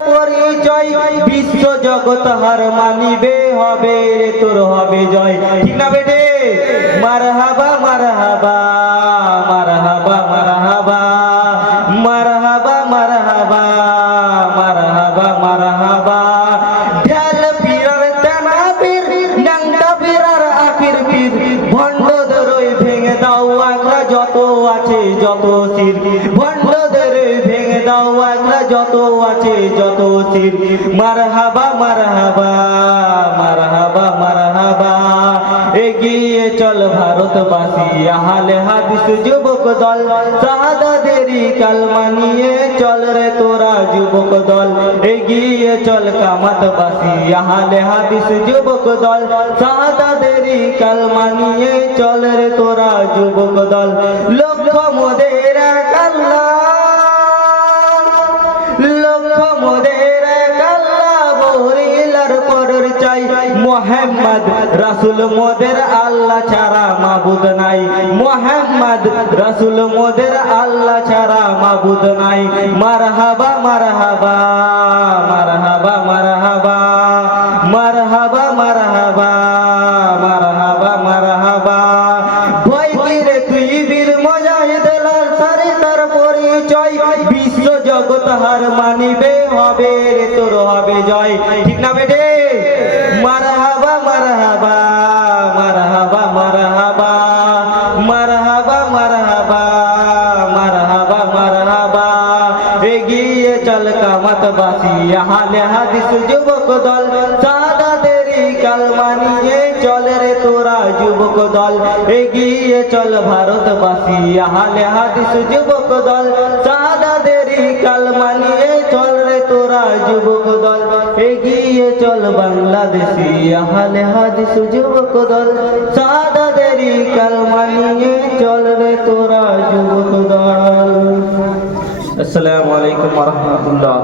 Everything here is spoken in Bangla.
পরিচয় বিশ্ব জগৎ হার মানিবে হবে রে তোর হবে জয় ঠিক না বেটে মারহাবা মারহাবা মারহাবা মারহাবা মারহাবা মারহাবা মারহাবা মারহাবা ঢাল পীরের তেনা পীর নাংটা পীর আর আখির পীর ভণ্ডদের ভেঙে দাও আখড়া যত আছে যত শির ভণ্ডদের ভেঙে দাও আখড়া যত আছে যত শির মারহাবা মারহাবা মারহাবা মারহাবা এগিয়ে চল ভারতবাসী আহলে হাদিস যুবক দল শাহাদাতেরই কালমা নিয়ে চল রে তোরা যুবক দল এগিয়ে চল কামাতবাসী আহলে হাদিস যুবক দল শাহাদাতেরই কালমা নিয়ে চল রে তোরা যুবক দল লক্ষ্য মোদের এক আল্লাহ লক্ষ্য মোদের এক আল্লাহ বহরিলার পরের চাই মোহাম্মদ রাসূল মোদের আল্লাহ ছাড়া মাবুদ নাই মোহাম্মদ রাসূল মোদের আল্লাহ ছাড়া মাবুদ নাই মারহাবা মারহাবা মারহাবা মারহাবা মারহাবা মারহাবা মারহাবা মারহাবা ভয় কিরে তুই বীর মুজাহিদ লাল সারি তার পরিচয় বিশ্ব জগৎ হার মানিবে হবে রে তোর হবে জয় ঠিক না বেটে মারহাবা মারহাবা মারহাবা মারহাবা মারহাবা মারহাবা মারহাবা মারহাবা এগিয়ে চল কামাতবাসী আহলে হাদিস যুবক দল শাহাদাতেরই কালমা নিয়ে চল রে তোরা যুবক দল এগিয়ে চল ভারতবাসী আহলে হাদিস যুবক দল শাহাদাতেরই কালমা নিয়ে চল রে তোরা যুবক দল এগিয়ে চল বাংলাদেশী আহলে হাদিস যুবক দল শাহাদাতেরই কালমা নিয়ে চল রে তোরা যুবক দল। আসসালামু আলাইকুম ওয়া রাহমাতুল্লাহ।